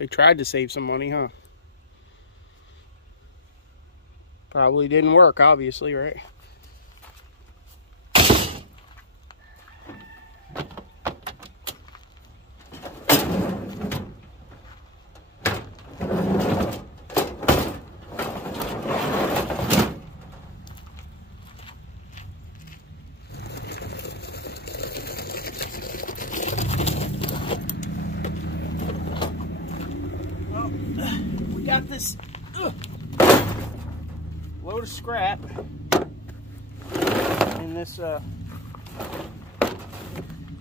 They tried to save some money, huh? Probably didn't work, obviously, right? We got this load of scrap in this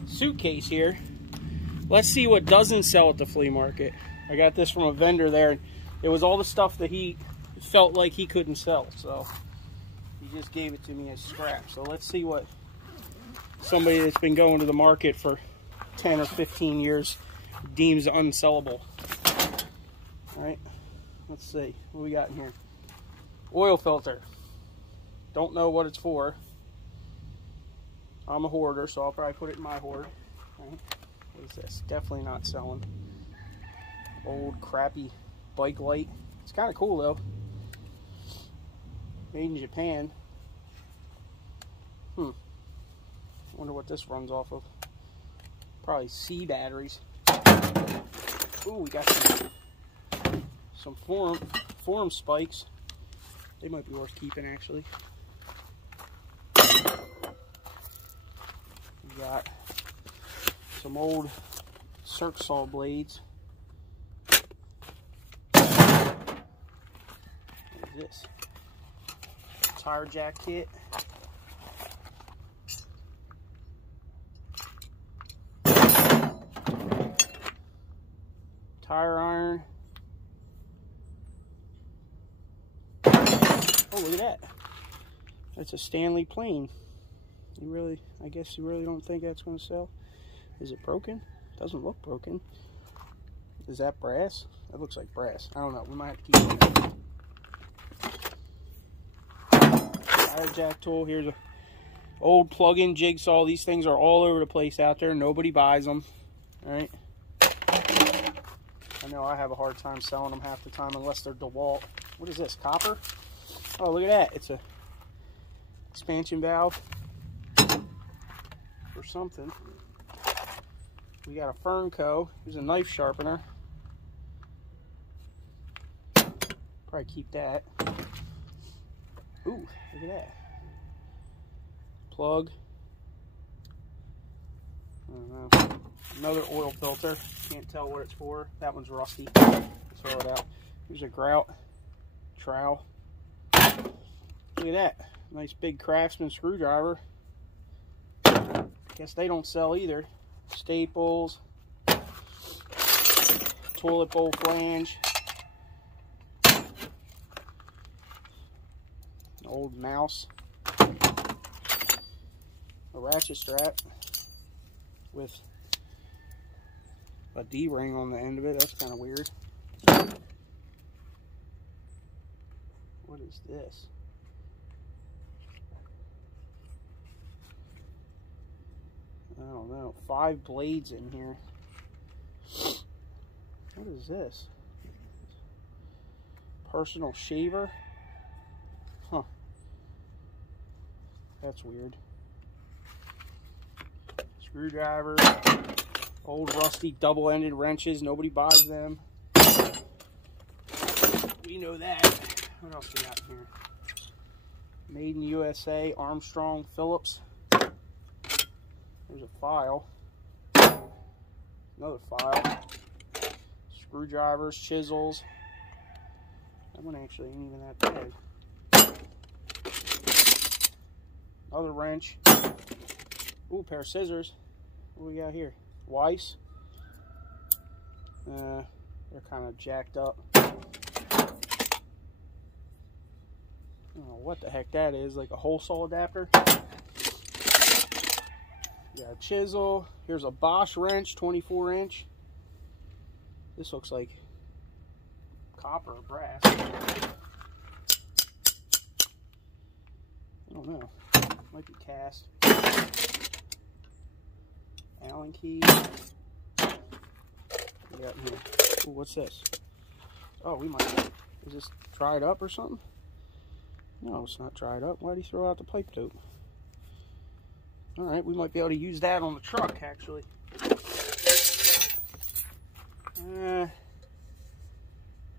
suitcase here. Let's see what doesn't sell at the flea market. I got this from a vendor there. It was all the stuff that he felt like he couldn't sell, so he just gave it to me as scrap. So let's see what somebody that's been going to the market for 10 or 15 years deems unsellable. All right, let's see what we got in here. Oil filter. Don't know what it's for. I'm a hoarder, so I'll probably put it in my hoard. Right. What is this? Definitely not selling. Old crappy bike light. It's kind of cool though. Made in Japan. Wonder what this runs off of. Probably C batteries. Ooh, we got some form spikes. They might be worth keeping, actually. We got some old circ saw blades. What is this? Tire jack kit. Tire iron. Oh, look at that. That's a Stanley plane. I guess you really don't think that's going to sell? Is it broken? Doesn't look broken. Is that brass? That looks like brass. I don't know. We might have to keep it. Tire jack tool. Here's a old plug-in jigsaw. These things are all over the place out there. Nobody buys them. All right. I know I have a hard time selling them half the time unless they're DeWalt. What is this? Copper? Oh, look at that. It's a expansion valve for something. We got a Fernco. Here's a knife sharpener. Probably keep that. Ooh, look at that. Plug. I don't know. Another oil filter. Can't tell what it's for. That one's rusty. Throw it out. Here's a grout trowel. Look at that. Nice big Craftsman screwdriver. Guess they don't sell either. Staples. Toilet bowl flange. An old mouse. A ratchet strap with a D-ring on the end of it. That's kind of weird. What is this? I don't know. 5 blades in here. What is this? Personal shaver? Huh. That's weird. Screwdriver. Old rusty double-ended wrenches. Nobody buys them. We know that. What else we got here? Made in USA. Armstrong Phillips. There's a file. Another file. Screwdrivers, chisels. That one actually ain't even that bad. Another wrench. Ooh, pair of scissors. What do we got here? Weiss. They're kind of jacked up. I don't know what the heck that is. Like a hole saw adapter. Got a chisel. Here's a Bosch wrench, 24-inch. This looks like copper or brass. I don't know. Might be cast. Allen key. we got in here? Ooh, what's this? Oh, we might. Is this dried up or something? No, it's not dried up. Why'd he throw out the pipe dope? Alright, we might be able to use that on the truck, actually.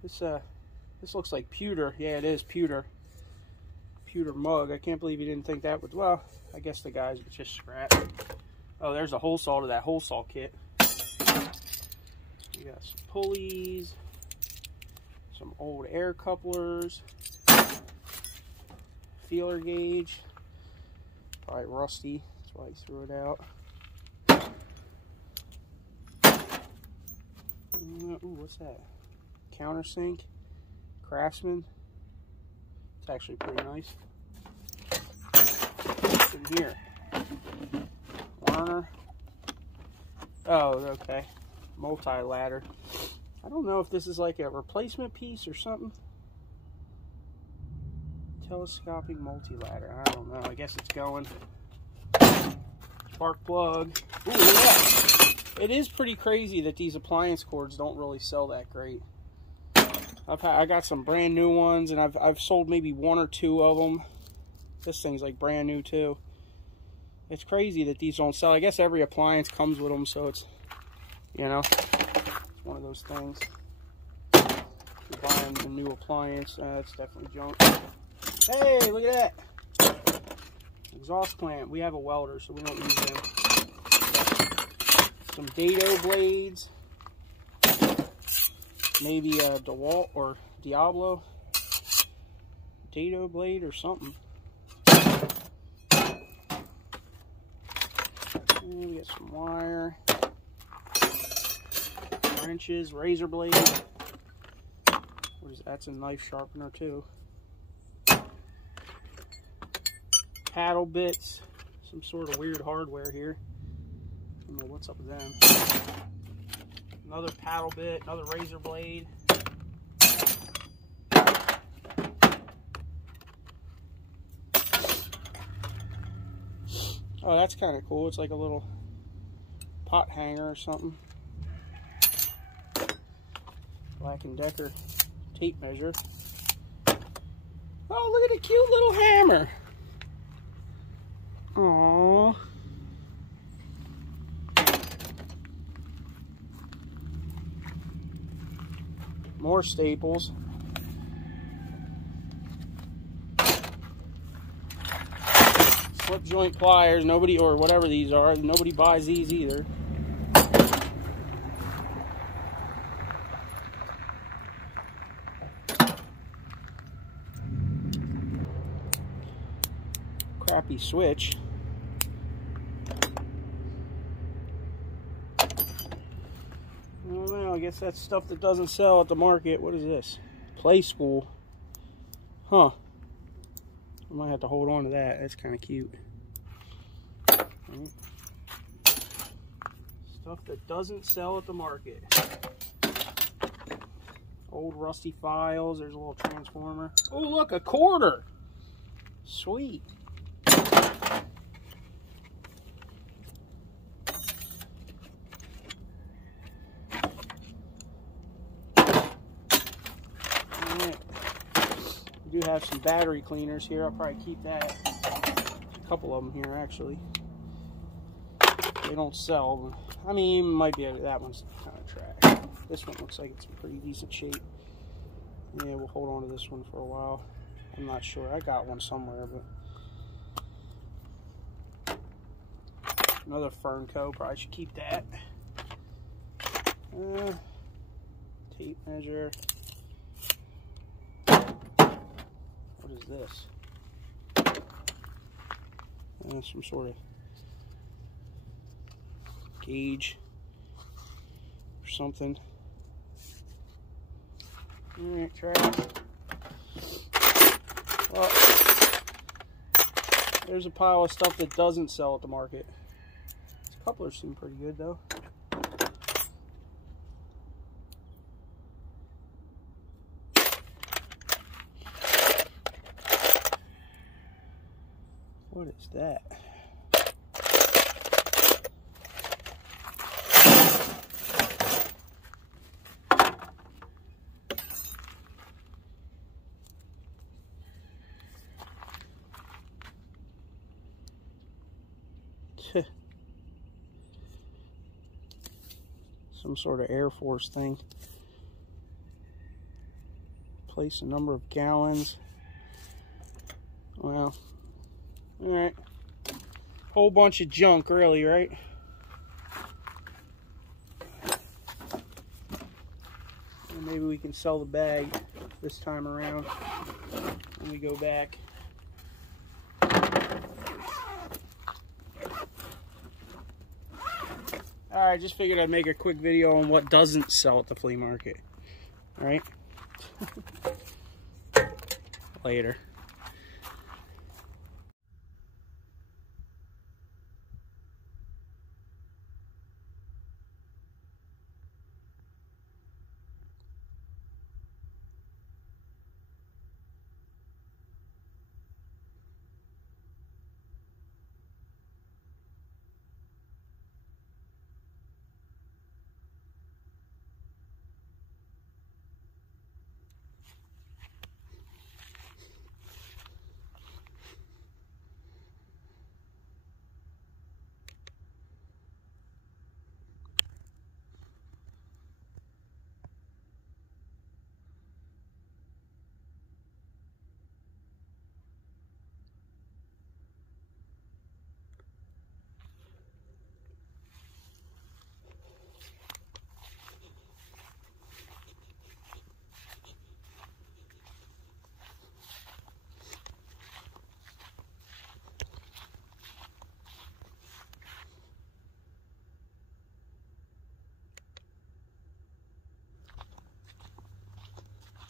This looks like pewter. Yeah, it is pewter. Pewter mug. I can't believe you didn't think that would... Well, I guess the guys would just scrap. Oh, there's a hole saw to that hole saw kit. We got some pulleys. Some old air couplers. Feeler gauge. Probably rusty. That's why he threw it out. Ooh, what's that? Countersink. Craftsman. It's actually pretty nice. What's in here? Warner. Oh, okay. Multi-ladder. I don't know if this is like a replacement piece or something. Telescopic multi-ladder. I don't know. I guess it's going. Spark plug. Ooh, look at that. It is pretty crazy that these appliance cords don't really sell that great. I got some brand new ones, and I've sold maybe 1 or 2 of them. This thing's like brand new too. It's crazy that these don't sell. I guess every appliance comes with them, so it's, you know, it's one of those things. If you're buying a new appliance, it's definitely junk. Hey, look at that. Exhaust clamp. We have a welder, so we don't use them. Some dado blades. Maybe a DeWalt or Diablo dado blade or something. And we got some wire, wrenches, razor blade. What is that? That's a knife sharpener too. Paddle bits, some sort of weird hardware here. I don't know what's up with them. Another paddle bit, another razor blade. Oh, that's kind of cool. It's like a little pot hanger or something. Black & Decker tape measure. Oh, look at the cute little hammer. Aww. More staples. Slip joint pliers. Nobody, or whatever these are, nobody buys these either. Crappy switch. I guess that's stuff that doesn't sell at the market. What is this? Play spool. Huh. I might have to hold on to that. That's kind of cute. Right. Stuff that doesn't sell at the market. Old rusty files. There's a little transformer. Oh, look, a quarter. Sweet. We do have some battery cleaners here. I'll probably keep that. A couple of them here, actually. They don't sell. I mean, might be that one's kind of trash. This one looks like it's in pretty decent shape. Yeah, we'll hold on to this one for a while. I'm not sure. I got one somewhere, but another Fernco. Probably should keep that. Tape measure. What is this? Some sort of gauge or something. Alright, try it. Well, there's a pile of stuff that doesn't sell at the market. These couplers seem pretty good though. What is that? some sort of Air Force thing. Place a number of gallons. Well, alright. Whole bunch of junk, really, right? And maybe we can sell the bag this time around when we go back. Alright, just figured I'd make a quick video on what doesn't sell at the flea market. Alright? Later.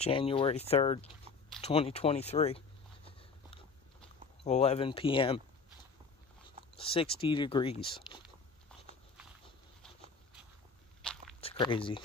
January 3rd, 2023, 11 p.m., 60 degrees. It's crazy.